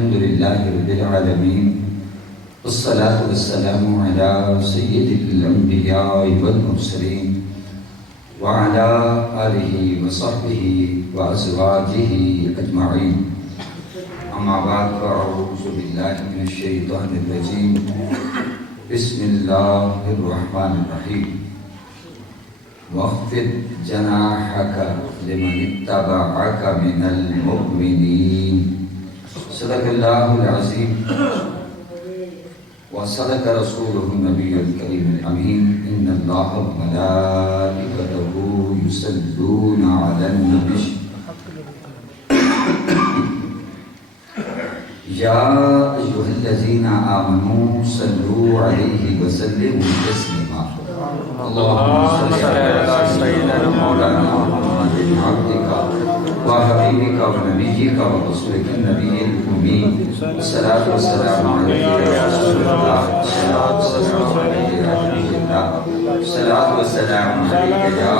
الحمد لله رب العالمين والصلاة والسلام على سيد الأنبياء والمرسلين وعلى آله وصحبه وأزواجه أجمعين. أما بعد فأعوذ بالله من الشيطان الرجيم. بسم الله الرحمن الرحيم. واخفض جناحك لمن اتبعك من المؤمنين. صدق الله العظيم وصدق رسوله النبي الكريم الأمين. إن الله وملائكته يصلون على النبي يا أيها الذين آمنوا صلوا عليه وسلموا تسليما. اللهم صل على سيدنا مولانا محمد عبدك وحبيبك ونبيك ورسولك النبي الأمي. الصلاة والسلام عليك يا رسول الله. الصلاة والسلام عليك يا حبيب الله. الصلاة والسلام عليك يا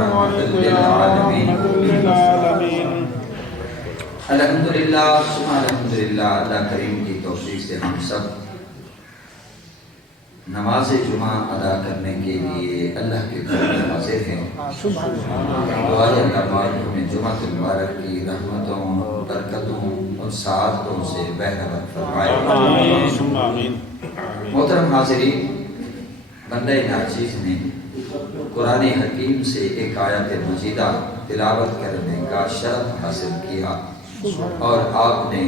رحمة للعالمين. الحمدللہ ثم الحمدللہ. اللہ کریم کی توفیق سے ہم سب نماز جمعہ ادا کرنے کے لیے اللہ کے گھر میں حاضر ہیں. دعائے اللہ پاک ہمیں جمعہ المبارک کی رحمتوں، برکتوں اور سعادتوں سے بہرہمت فرمائے. آمین. محترم حاضرین، بندہ ناچیز نے قرآن حکیم سے ایک آیت مجیدہ تلاوت کرنے کا شرف حاصل کیا اور آپ نے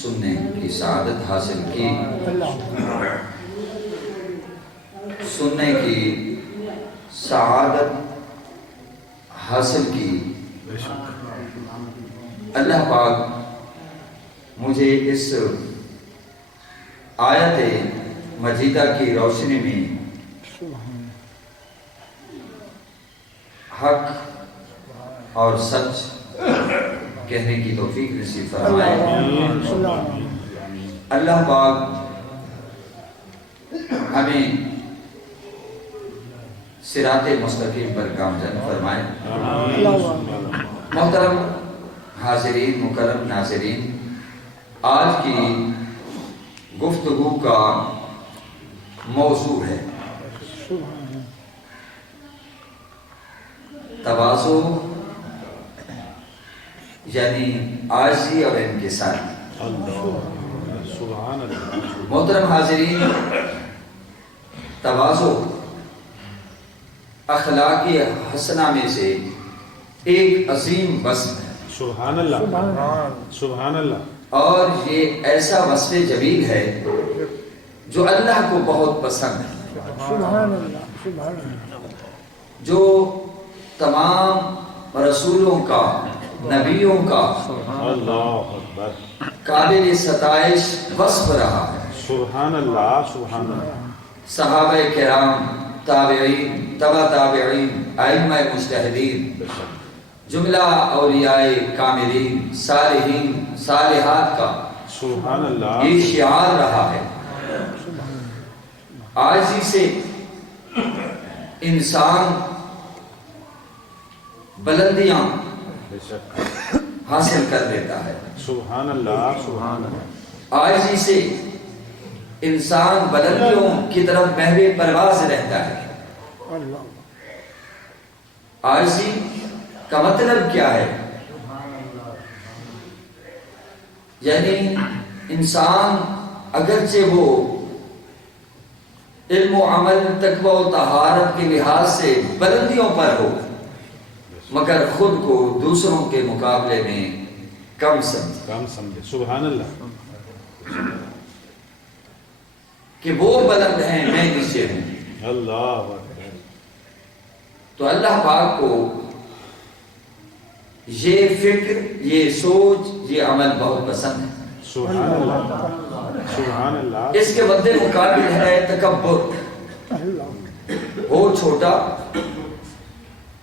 سننے کی سعادت حاصل کی، سننے کی سعادت حاصل کی. اللہ پاک مجھے اس آیت مجیدہ کی روشنی میں حق اور سچ کہنے کی توفیق نصیب فرمائے. اللہ پاک ہمیں صراط مستقیم پر گامزن فرمائے. محترم حاضرین، مکرم ناظرین، آج کی گفتگو کا موضوع ہے تواضع یعنی عاجزی اور انکساری. محترم حاضرین، تواضع اخلاق حسنہ میں سے ایک عظیم وصف ہے. سبحان اللہ، سبحان اللہ. اور یہ ایسا وصف جمیل ہے جو اللہ کو بہت پسند ہے، جو تمام رسولوں کا، نبیوں کا قابل ستائش وصف رہا ہے. سبحان اللہ، سبحان اللہ. صحابہ کرام، تابعین، تبع تابعین، ائمہ مجتہدین، جملہ اولیاء کاملین، صالحین، صالحات کا سبحان اللہ یہ شعار رہا ہے. عاجزی سے انسان بلندیاں حاصل کر لیتا ہے. سبحان اللہ، سبحان اللہ. عاجزی سے انسان بلندیوں کی طرف محو پرواز رہتا ہے. عاجزی کا مطلب کیا ہے؟ یعنی انسان اگرچہ وہ علم و عمل، تقوی و طہارت کے لحاظ سے بلندیوں پر ہو، مگر خود کو دوسروں کے مقابلے میں کم سمجھے. سبحان اللہ. کہ وہ بلند ہیں، میں نیچے ہوں. اللہ. تو اللہ پاک کو یہ فکر، یہ سوچ، یہ عمل بہت پسند ہے. سبحان اللہ، سبحان اللہ. اس کے مد مقابل ہے تکبر، وہ چھوٹا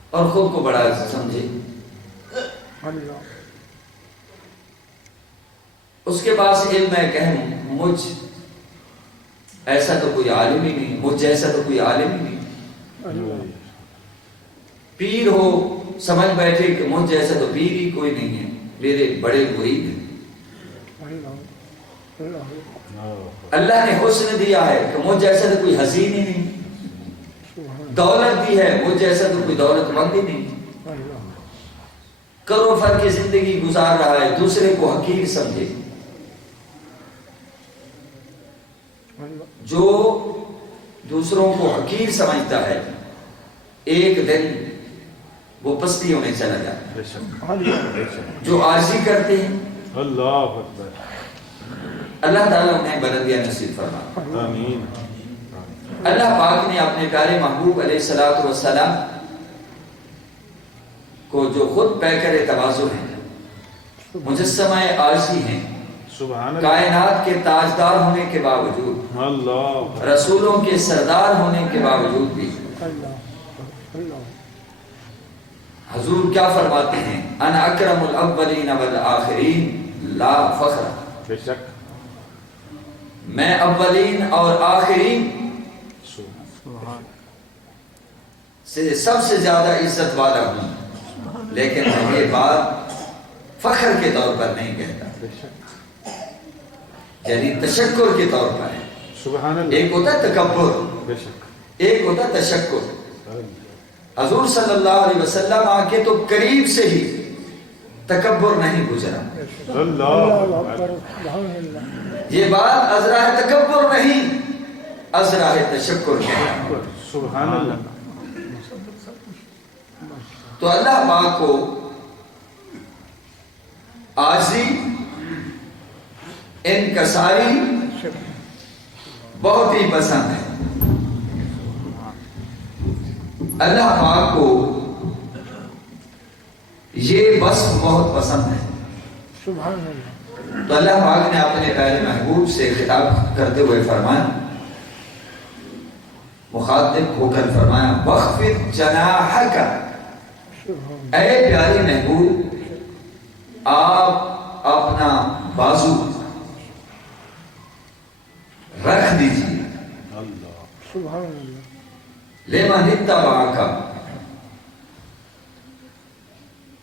اور خود کو بڑا سمجھے. اس کے پاس علم ہے کہ مجھ ایسا تو کوئی عالم ہی نہیں، مجھ جیسا تو کوئی عالم ہی نہیں. پیر ہو سمجھ بیٹھے کہ مجھ جیسا تو پیر ہی کوئی نہیں ہے، میرے بڑے مرید ہیں. اللہ نے حسن دیا ہے کہ مجھ جیسا تو کوئی حسین ہی نہیں، دولت دی ہے مجھ جیسا تو کوئی دولت مند ہی نہیں، کرو فر کی زندگی گزار رہا ہے، دوسرے کو حقیر سمجھے. جو دوسروں کو حقیر سمجھتا ہے ایک دن وہ پستیوں میں چلا جاتا ہے. جو عاجزی کرتے ہیں اللہ اکبر. اللہ تعالیٰ انہیں بلندیاں نصیب فرما. آمین. اللہ پاک نے اپنے پیارے محبوب علیہ الصلوۃ والسلام کو جو خود پیکر تواضع ہیں، مجسمہ عاجزی ہیں، سبحان اللہ. کائنات کے تاجدار ہونے کے باوجود، اللہ. رسولوں کے سردار ہونے کے باوجود بھی حضور کیا فرماتے ہیں؟ انا اکرم الاولین والآخرین لا فخر. بے شک. میں اولین اور آخرین سے سب سے زیادہ عزت والا ہوں، لیکن میں یہ بات فخر کے طور پر نہیں کہتا، بے شک. یعنی تشکر کے طور پر ہے. سبحان اللہ. ایک ہوتا ہے تکبر، بے شک. ایک ہوتا ہے تشکر. حضور صلی اللہ علیہ وسلم آ کے تو قریب سے ہی تکبر نہیں گزرا. اللہ. یہ بات از راہ تکبر نہیں، از راہ تشکر ہے. سبحان اللہ. تو اللہ پاک کو عاجزی، انکساری بہت ہی پسند ہے. اللہ پاک کو یہ وصف بہت پسند ہے. تو اللہ پاک نے اپنے پیارے محبوب سے خطاب کرتے ہوئے فرمایا، مخاطب ہو کر فرمایا، وَخْفِضْ جَنَاحَكَ، اے پیارے محبوب آپ اپنا بازو رکھ دیجیے. لمن اتبعک،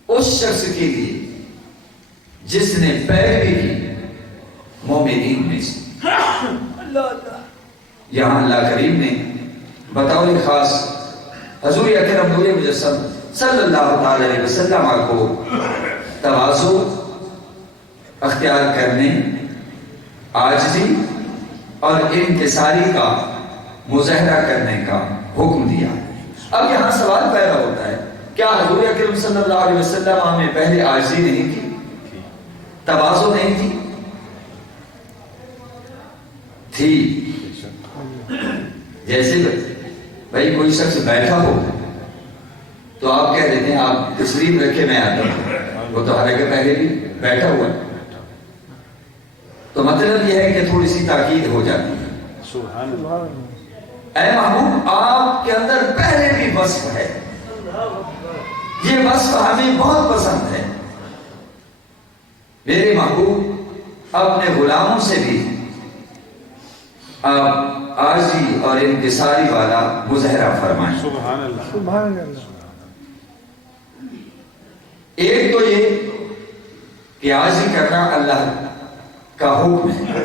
اس شخص کے لیے جس نے پیروی کی مومنین میں سے. یہاں اللہ کریم نے بطور خاص حضور اکرم نور مجسم صلی اللہ تعالی علیہ وسلم کو تواضع اختیار کرنے، عاجزی اور انکساری کا مظاہرہ کرنے کا حکم دیا. اب یہاں سوال پیدا ہوتا ہے، کیا حضور اکرم صلی اللہ علیہ وسلم میں پہلے عاجزی نہیں تھی، تواضع نہیں تھی؟ تھی. جیسے بھائی کوئی شخص بیٹھا ہو تو آپ کہہ دیتے ہیں آپ تشریف رکھے میں آتا ہوں، وہ تو حالانکہ پہلے بھی بیٹھا ہوا ہے. تو مطلب یہ ہے کہ تھوڑی سی تاکید ہو جاتی ہے. سبحان اللہ. اے محبوب آپ کے اندر پہلے بھی وصف ہے، یہ وصف ہمیں بہت پسند ہے. میرے محبوب اپنے غلاموں سے بھی آپ عاجزی اور انکساری والا مظاہرہ فرمائیں. سبحان اللہ. سبحان اللہ. ایک تو یہ کہ عاجزی کرنا اللہ کا حکم ہے،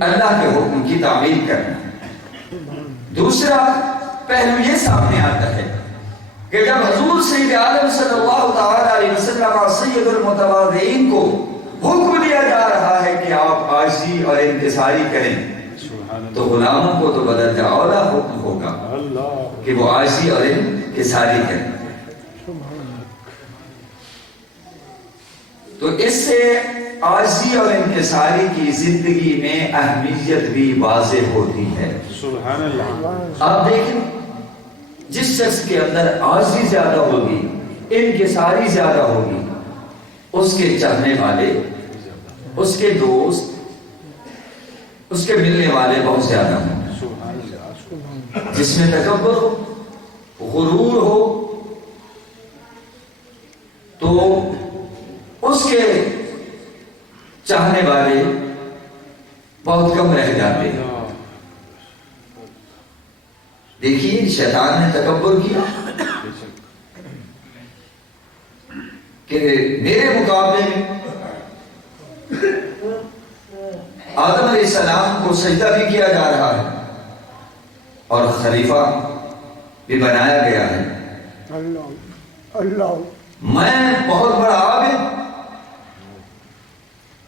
اللہ کے حکم کی تعمیل کرنا. دوسرا پہلو یہ سامنے آتا ہے کہ جب حضور سید عالم صلی اللہ تعالی علیہ وسلم سید المتواضعین کو حکم دیا جا رہا ہے کہ آپ عاجزی اور انکساری کریں، تو غلاموں کو تو بدرجہ اولا حکم ہوگا کہ وہ عاجزی اور انکساری کریں. تو اس سے عاجزی اور انکساری کی زندگی میں اہمیت بھی واضح ہوتی ہے. سبحان اللہ. آپ دیکھیں جس شخص کے اندر عاجزی زیادہ ہوگی، انکساری زیادہ ہوگی، اس کے چاہنے والے، اس کے دوست، اس کے ملنے والے بہت زیادہ ہوں. جس میں تکبر ہو، غرور ہو، تو اس کے چاہنے والے بہت کم رہ جاتے ہیں. دیکھیے شیطان نے تکبر کیا کہ میرے مقابلے میں آدم علیہ السلام کو سجدہ بھی کیا جا رہا ہے اور خلیفہ بھی بنایا گیا ہے۔ اللہ اللہ میں بہت بڑا عابد،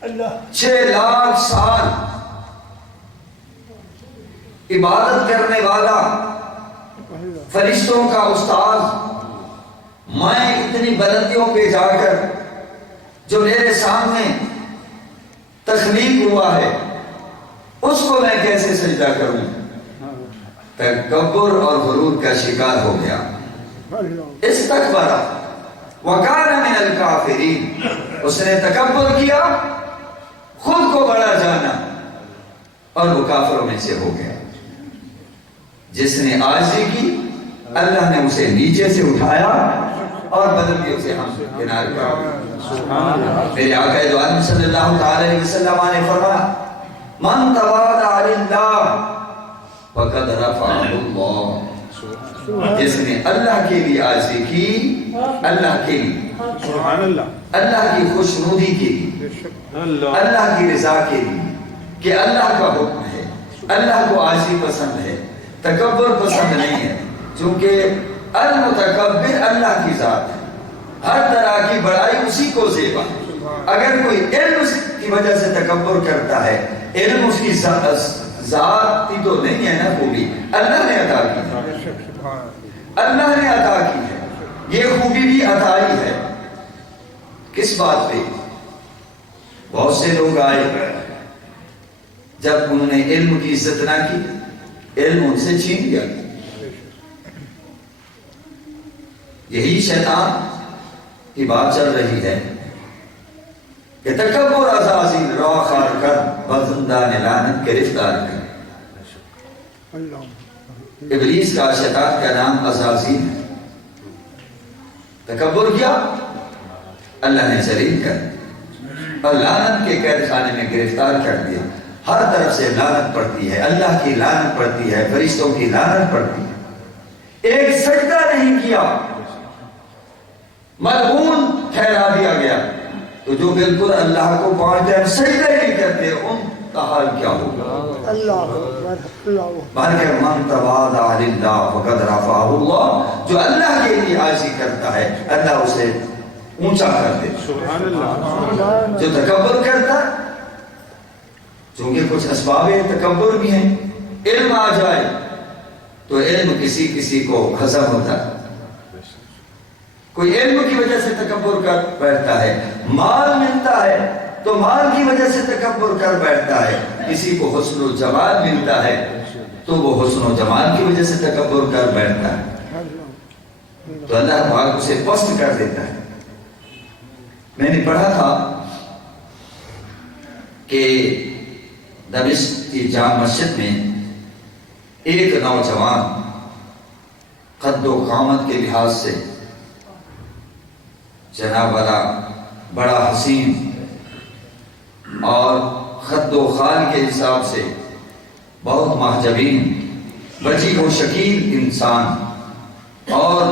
اللہ 6 لاکھ سال عبادت کرنے والا، فرشتوں کا استاد، میں اتنی بلندیوں پہ جا کر جو میرے سامنے تخلیق ہوا ہے اس کو میں کیسے سجدہ کروں؟ تکبر اور غرور کا شکار ہو گیا۔ اللہ استکبر وکان من الکافرین، اس نے تکبر کیا، خود کو بڑا جانا اور وہ کافروں میں سے ہو گیا۔ جس نے عاجزی کی اللہ نے اسے نیچے سے اٹھایا اور بلندیوں سے ہم کنار کر دیا۔ میرے آقا دو عالم صلی اللہ تعالی علیہ وسلم نے فرمایا من تواضع للہ فقد رفعہ اللہ، جس نے اللہ کے لیے عاجزی کی، اللہ کے لیے، سبحان اللہ اللہ کی خوشنودی کے لیے، اللہ اللہ کی رضا کے لیے کہ اللہ کا حکم ہے، اللہ کو عاجزی پسند ہے، تکبر پسند نہیں ہے، چونکہ المتکبر اللہ کی ذات ہے، ہر طرح کی بڑائی اسی کو زیبا ہے۔ اگر کوئی علم اس کی وجہ سے تکبر کرتا ہے، علم اس کی ذاتی تو نہیں ہے نا، خوبی اللہ نے عطا کی ہے، اللہ نے عطا کی ہے، یہ خوبی بھی عطائی ہے۔ کس بات پہ؟ بہت سے لوگ آئے جب انہوں نے علم کی عزت نہ کی، علم ان سے چھین گیا۔ یہی شیطان کی بات چل رہی ہے کہ تکبر عزازیل روا خار کر بزندان لعنت گرفتار کر۔ اللہ ابلیس کا، شیطان کا نام عزازیل ہے۔ تکبر کیا، اللہ نے ذلیل کر اور لعنت کے قید خانے میں گرفتار کر دیا۔ ہر طرف سے لعنت پڑتی ہے، اللہ کی لعنت پڑتی ہے، فرشتوں کی لعنت پڑتی ہے۔ ایک سجدہ نہیں کیا، ملعون ٹھہرا دیا گیا۔ تو جو بالکل اللہ کو پاتے ہیں سجدہ نہیں کرتے، ان کا حال کیا ہوگا؟ اللہ اللہ بلکہ من تواضع للہ فقد رفعہ اللہ، جو اللہ کے لیے عاجزی کرتا ہے اللہ اسے اونچا کر دے۔ سبحان اللہ جو تکبر کرتا ہے، چونکہ کچھ اسباب تکبر بھی ہیں، علم آ جائے تو علم کسی کسی کو ہضم ہوتا ہے، کوئی علم کی وجہ سے تکبر کر بیٹھتا ہے، مال ملتا ہے تو مال کی وجہ سے تکبر کر بیٹھتا ہے، کسی کو حسن و جمال ملتا ہے تو وہ حسن و جمال کی وجہ سے تکبر کر بیٹھتا ہے، تو اللہ پاک اسے پست کر دیتا ہے۔ میں نے پڑھا تھا کہ دمشق کی جامع مسجد میں ایک نوجوان قد و قامت کے لحاظ سے جناب والا، بڑا حسین اور خد و خال کے حساب سے بہت محجبین، بچی و شکیل انسان اور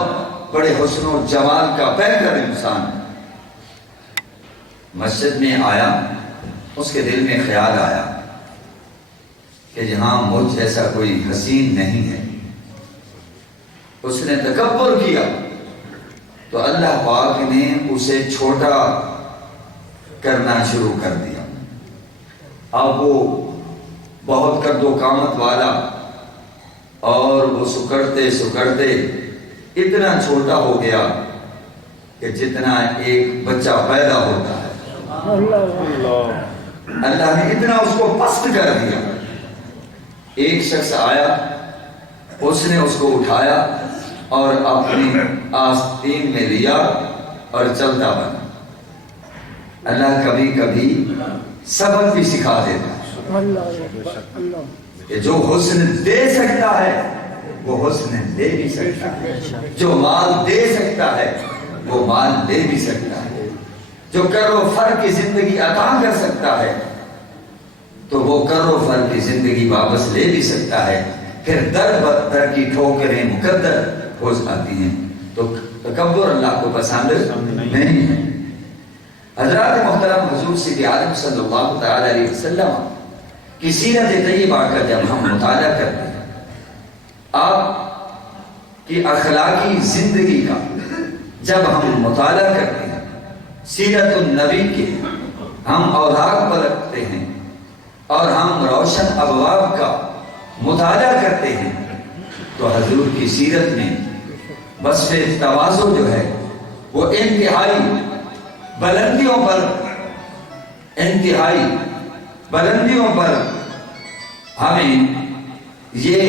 بڑے حسن و جمال کا پیکر انسان مسجد میں آیا۔ اس کے دل میں خیال آیا کہ جہاں مجھ جیسا کوئی حسین نہیں ہے۔ اس نے تکبر کیا تو اللہ پاک نے اسے چھوٹا کرنا شروع کر دیا۔ اب وہ بہت قد و قامت والا اور وہ سکڑتے سکڑتے اتنا چھوٹا ہو گیا کہ جتنا ایک بچہ پیدا ہوتا ہے، اللہ نے اتنا اس کو پست کر دیا۔ ایک شخص آیا، اس نے اس کو اٹھایا اور اپنی آستین میں لیا اور چلتا بنا۔ اللہ کبھی کبھی سبق بھی سکھا دیتا ہے کہ جو حسن دے سکتا ہے وہ حسن دے بھی سکتا ہے، جو مال دے سکتا ہے وہ مال دے بھی سکتا ہے، جو کر و فر کی زندگی عطا کر سکتا ہے تو وہ کر و فر کی زندگی واپس لے بھی سکتا ہے۔ پھر در بدر کی ٹھوکریں مقدر ہو جاتی ہیں، تو تکبر اللہ کو پسند نہیں ہے۔ حضرات محترم، حضور سید عالم صلی اللہ تعالی علیہ وسلم کی سیرت طیبہ کا جب ہم مطالعہ کرتے ہیں، آپ کی اخلاقی زندگی کا جب ہم مطالعہ کرتے ہیں، سیرت النبی کے ہم اوراق پر رکھتے ہیں اور ہم روشن ابواب کا مطالعہ کرتے ہیں، تو حضور کی سیرت میں وصف تواضع جو ہے وہ انتہائی بلندیوں پر ہمیں یہ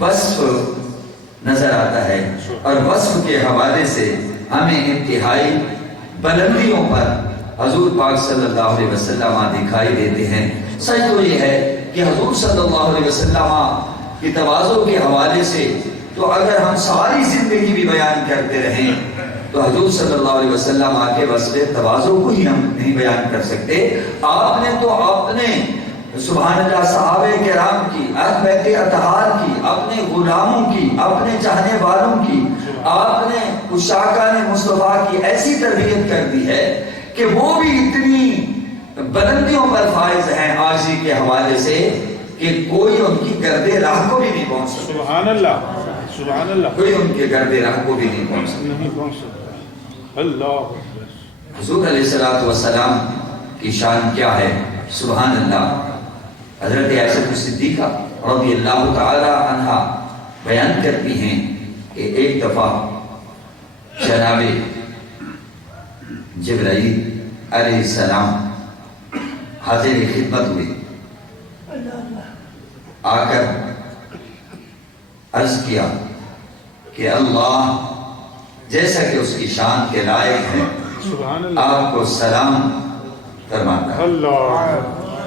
وصف نظر آتا ہے، اور وصف کے حوالے سے ہمیں انتہائی بلندیوں پر حضور پاک صلی اللہ علیہ وسلم دکھائی دیتے ہیں۔ سچ تو یہ ہے کہ حضور صلی اللہ علیہ وسلم کی تواضع کے حوالے سے تو اگر ہم ساری زندگی بھی بیان کرتے رہیں تو حضور صلی اللہ علیہ وسلم کے وصف تواضع کو ہی ہم نہیں بیان کر سکتے۔ آپ نے تو اپنے سبحان اللہ صحابہ کرام کی، اہل بیت اطہار کی، اپنے غلاموں کی، اپنے چاہنے والوں کی، آپ نے عشاقان مصطفیٰ کی ایسی تربیت کر دی ہے کہ وہ بھی اتنی بلندیوں پر فائز ہیں عاجزی کے حوالے سے کہ کوئی ان کی گرد راہ کو بھی نہیں پہنچ سکتا۔ سبحان اللہ، سبحان اللہ، کوئی ان کے گرد راہ کو بھی نہیں پہنچ سکتا۔ نہیں پہنچ سکتا۔ اللہ حضور علیہ السلام کی شان کیا ہے؟ سبحان اللہ۔ حضرت عائشہ صدیقہ رضی اللہ تعالی عنہا بیان کرتی ہیں کہ ایک دفعہ جناب جبرائیل علیہ السلام حاضر خدمت ہوئے، آ کر عرض کیا کہ اللہ جیسا کہ اس کی شان کے لائق ہے سبحان اللہ، آپ کو سلام فرماتا ہے اللہ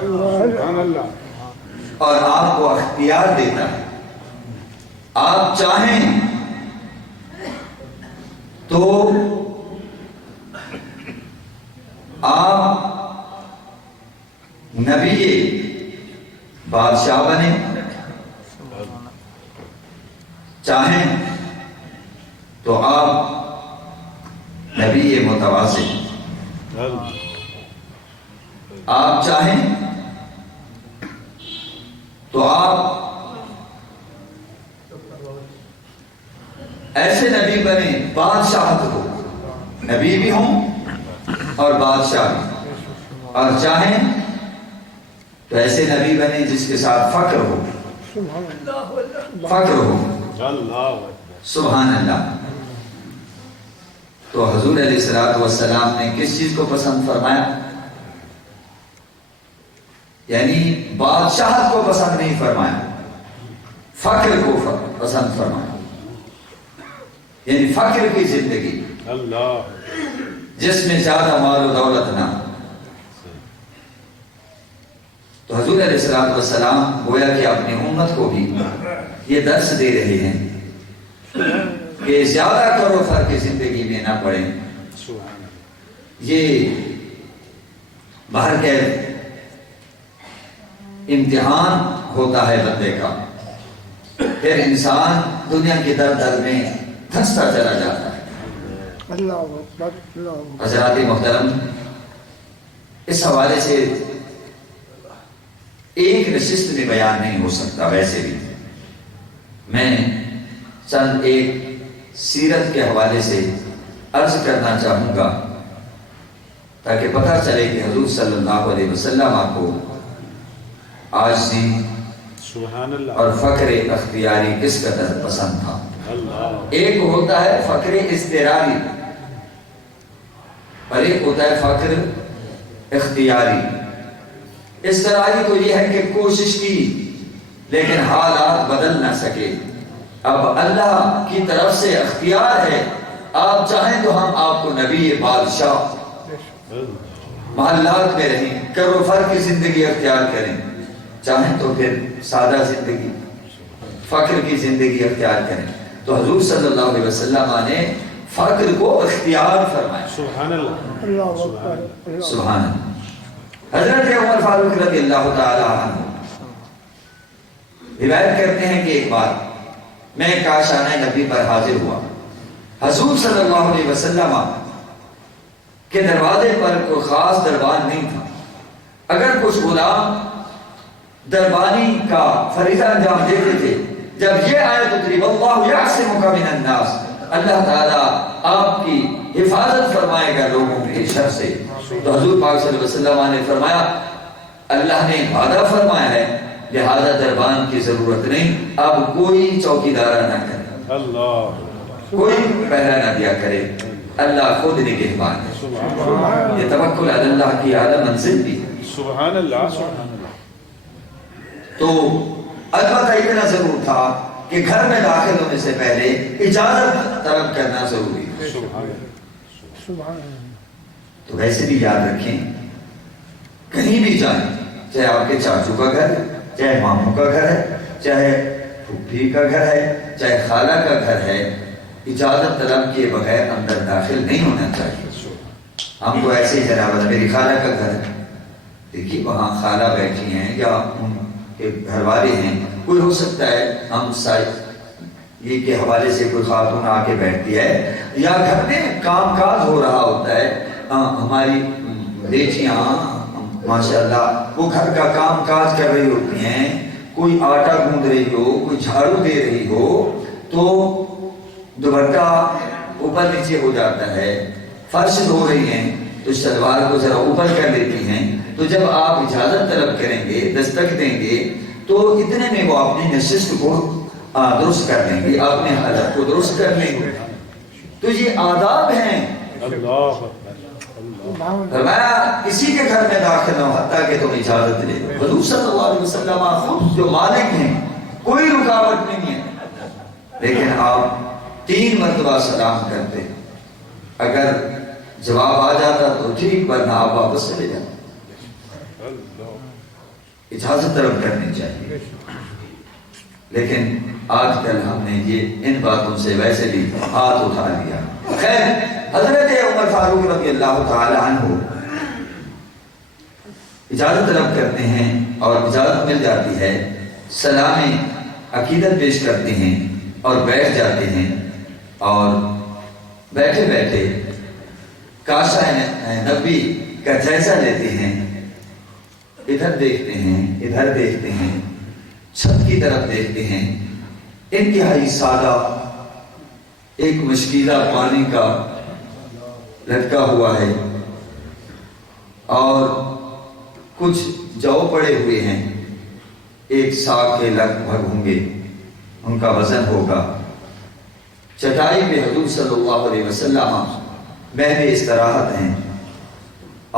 سبحان اللہ، اور آپ کو اختیار دیتا ہے، آپ چاہیں تو آپ نبی بادشاہ بنے، چاہیں تو آپ نبی متواضع، آپ چاہیں تو آپ ایسے نبی بنے بادشاہت ہو، نبی بھی ہوں اور بادشاہ بھی، اور چاہیں تو ایسے نبی بنے جس کے ساتھ فقر ہو، فقر ہو۔ اللہ سبحان اللہ۔ تو حضور علیہ السلام نے کس چیز کو پسند فرمایا؟ یعنی بادشاہت کو پسند نہیں فرمایا، فقر کو پسند فرمایا، یعنی فقر کی زندگی اللہ، جس میں زیادہ مال و دولت نہ۔ تو حضور علیہ السلام گویا کہ اپنی امت کو بھی یہ درس دے رہے ہیں کہ زیادہ کرو فر کی زندگی میں نہ پڑیں، سبحان اللہ، یہ باہر کے امتحان ہوتا ہے بندے کا، پھر انسان دنیا کی در در میں دھنستا چلا جاتا ہے۔ اللہ اکبر، اللہ اکبر۔ حضرات محترم، اس حوالے سے ایک نشست میں بیان نہیں ہو سکتا، ویسے بھی میں چند ایک سیرت کے حوالے سے عرض کرنا چاہوں گا تاکہ پتہ چلے کہ حضور صلی اللہ علیہ وسلم آپ کو عاجزی سبحان اللہ، اور فقر اختیاری کس قدر پسند تھا۔ اللہ، ایک ہوتا ہے فقر اضطراری اور ایک ہوتا ہے فقر اختیاری۔ اضطراری تو یہ ہے کہ کوشش کی لیکن حالات بدل نہ سکے، اب اللہ کی طرف سے اختیار ہے، آپ چاہیں تو ہم آپ کو نبی بادشاہ محلات میں رہیں، کرو فر کی زندگی اختیار کریں، چاہیں تو پھر سادہ زندگی فقر کی زندگی اختیار کریں۔ تو حضور صلی اللہ علیہ وسلم نے فقر کو اختیار فرمایا۔ سبحان اللہ، اللہ اکبر، اللہ سبحان اللہ۔ حضرت عمر فاروق رضی اللہ تعالی عنہ روایت کرتے ہیں کہ ایک بار میں کاشانہ نبی پر حاضر ہوا، حضور صلی اللہ علیہ وسلم کے دروازے پر کوئی خاص دربار نہیں تھا، اگر کچھ غلام دربانی کا فریضہ انجام دیتے تھے، جب یہ آیت اتری واللہ یعصمک من الناس، اللہ تعالیٰ آپ کی حفاظت فرمائے گا لوگوں کے شر سے، تو حضور پاک صلی اللہ علیہ وسلم نے فرمایا اللہ نے وعدہ فرمایا ہے، لہذا دربان کی ضرورت نہیں، اب کوئی چوکیدارہ نہ کرے، اللہ کوئی پہرا نہ دیا کرے، اللہ خود نگہبان ہے۔ یہ توکل علی اللہ کی اعلیٰ منزل بھی ہے۔ سبحان اللہ سبحان اللہ۔ تو البتہ اتنا ضرور تھا کہ گھر میں داخل ہونے سے پہلے اجازت طلب کرنا ضروری ہے۔ سبحان اللہ۔ سبحان اللہ۔ تو ویسے بھی یاد رکھیں، کہیں بھی جائیں، چاہے آپ کے چاچو کا گھر ہے، چاہے ماموں کا گھر ہے، چاہے پھوپھی کا گھر ہے، چاہے خالہ کا گھر ہے، اجازت طلب کیے بغیر اندر داخل نہیں ہونا چاہیے۔ ہم تو ایسے ہی جناب میری خالہ کا گھر ہے، دیکھیے وہاں خالہ بیٹھی ہیں یا ان کے گھر والے ہیں، کوئی ہو سکتا ہے ہم یہ کے حوالے سے کوئی خاتون آ کے بیٹھتی ہے، یا گھر میں کام کاج ہو رہا ہوتا ہے، ہماری بیٹیاں ماشاءاللہ وہ گھر کا کام کاج کر رہی ہوتی ہیں، کوئی آٹا گوندھ رہی ہو، کوئی جھاڑو دے رہی ہو، تو دوپٹہ اوپر نیچے ہو جاتا ہے، فرش دھو رہی ہیں تو شلوار کو ذرا اوپر کر لیتی ہیں، تو جب آپ اجازت طلب کریں گے، دستک دیں گے، تو اتنے میں وہ اپنی نشست کو درست کر لیں گے، اپنے حالت کو درست کر لیں گے۔ تو یہ آداب ہیں۔ اللہ فرمایا کسی کے گھر میں داخل نہ ہو حتیٰ کہ تم اجازت لے۔ حضور صلی اللہ علیہ وسلم خود جو مالک ہیں، کوئی رکاوٹ نہیں ہے، لیکن آپ 3 مرتبہ سلام کرتے، اگر جواب آ جاتا تو ٹھیک، ورنہ آپ واپس چلے جاتے۔ اجازت طلب کرنی چاہیے، لیکن آج کل ہم نے یہ ان باتوں سے ویسے بھی ہاتھ اٹھا لیا۔ خیر، حضرت عمر فاروق رضی اللہ تعالی عنہ اجازت طلب کرتے ہیں اور اجازت مل جاتی ہے، سلام عقیدت پیش کرتے ہیں اور بیٹھ جاتے ہیں، اور بیٹھے بیٹھے کاشا نبی کا جائزہ لیتے ہیں، ادھر دیکھتے ہیں، ادھر دیکھتے ہیں، چھت کی طرف دیکھتے ہیں، انتہائی سادہ ایک مشکیزہ پانی کا لٹکا ہوا ہے اور کچھ جو پڑے ہوئے ہیں، ایک ساگ کے لگ بھگ ہوں گے، ان کا وزن ہوگا۔ چٹائی پہ حضور صلی اللہ علیہ وسلم محض استراحت ہیں،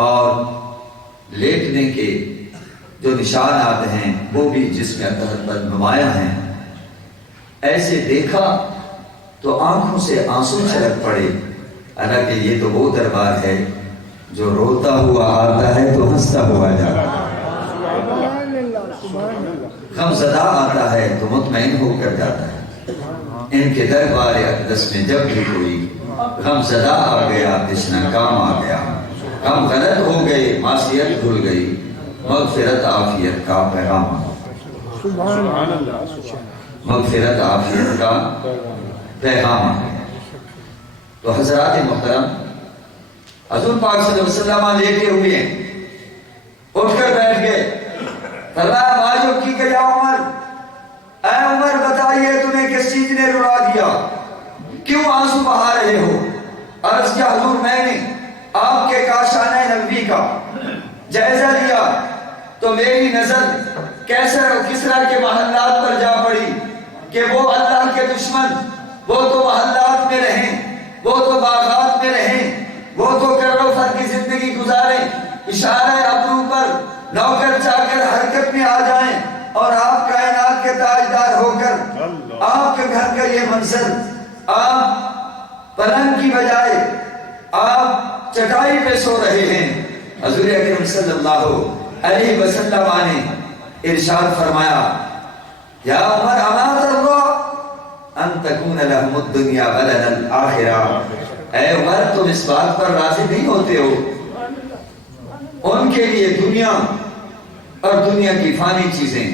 اور لیٹنے کے جو نشانات ہیں وہ بھی جسم اطہر پر نمایاں ہیں۔ ایسے دیکھا تو آنکھوں سے آنسو چھلک پڑے، حالانکہ یہ تو وہ دربار ہے جو روتا ہوا آتا ہے تو ہنستا ہوا جاتا ہے، غم زدہ آتا ہے تو مطمئن ہو کر جاتا ہے۔ ان کے دربار اقدس میں جب بھی کوئی غم زدہ آ گیا، تشنہ کام آ گیا، غم غلط ہو گئے، معصیت دھل گئی، مغفرت عافیت کا پیغام، سبحان اللہ۔ مغفرت عافیت کا پیغام آ گیا۔ تو حضرات محترم، حضور پاک صلی اللہ علیہ وسلم لیٹے ہوئے ہیں، اٹھ کر بیٹھ گئے، فرمایا ماجو کی کہ یا عمر، اے عمر بتائیے تمہیں کس چیز نے رلا دیا، کیوں آنسو بہا رہے ہو؟ عرض کیا حضور میں نے آپ کے کاشانہ نبی کا جائزہ لیا تو میری نظر کیسر و کسرا کے محلات پر جا پڑی کہ وہ اللہ کے دشمن، وہ تو محلات میں رہیں، وہ تو باغات میں رہیں، وہ تو کرو فر کی زندگی گزاریں، اشارہ ابرو پر نوکر چاکر حرکت میں آ جائیں، اور آپ کائنات کے تاجدار ہو کر آپ کے گھر کا یہ منظر، آپ پلنگ کی بجائے آپ چٹائی پہ سو رہے ہیں۔ حضور اکرم صلی اللہ علیہ وسلم نے ارشاد فرمایا یا عمر امات اللہ ان تکون لهم الدنیا ولنا الآخرہ، اے عمر تم اس بات پر راضی نہیں ہوتے ہو ان کے لیے دنیا اور دنیا کی فانی چیزیں،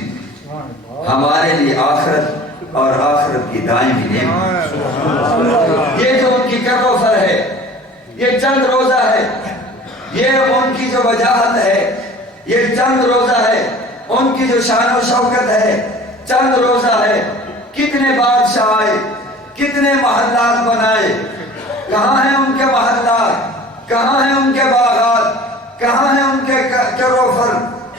ہمارے لیے آخرت اور آخرت کی دائمی نعمت۔ یہ جو ان کی کر و فر ہے، یہ چند روزہ ہے، یہ ان کی جو وجاہت ہے، یہ چند روزہ ہے، ان کی جو شان و شوکت ہے چند روزہ ہے، کتنے بادشاہ آئے، کتنے محلات بنائے، کہاں ہیں ان کے محلات، کہاں ہیں ان کے باغات، کہاں ہیں ان کے کروفر،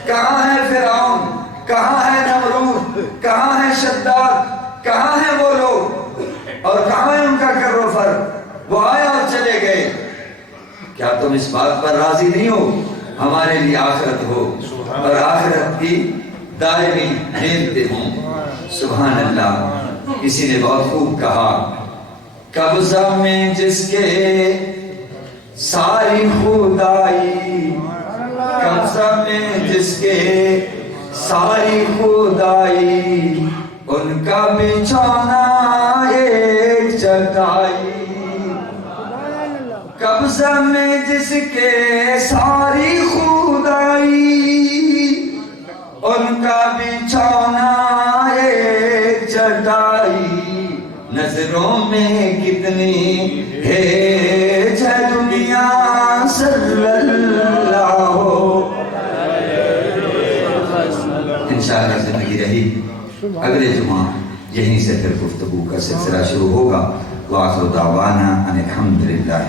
کہاں ہے فرعون، کہاں ہے نمرود، کہاں ہے شداد، کہاں ہیں وہ لوگ، اور کہاں ہے ان کا کروفر؟ وہ آئے اور چلے گئے۔ کیا تم اس بات پر راضی نہیں ہو ہمارے لیے آخرت ہو اور آخرت کی دائمی نعمتیں ہوں؟ سبحان اللہ۔ کسی نے بہت خوب کہا، قبضہ میں جس کے ساری خدائی، قبضہ میں جس کے ساری خدائی، ان کا بچھونا ایک چٹائی، قبضہ میں جس کے ساری خدائی، ان کا بچھونا ایک چٹائی، نظروں میں کتنی ہے دنیا صلی اللہ۔ انشاءاللہ زندگی رہی اگلے جمعہ یہیں سے پھر گفتگو کا سلسلہ شروع ہوگا۔ وآخر دعوانا ان الحمدللہ۔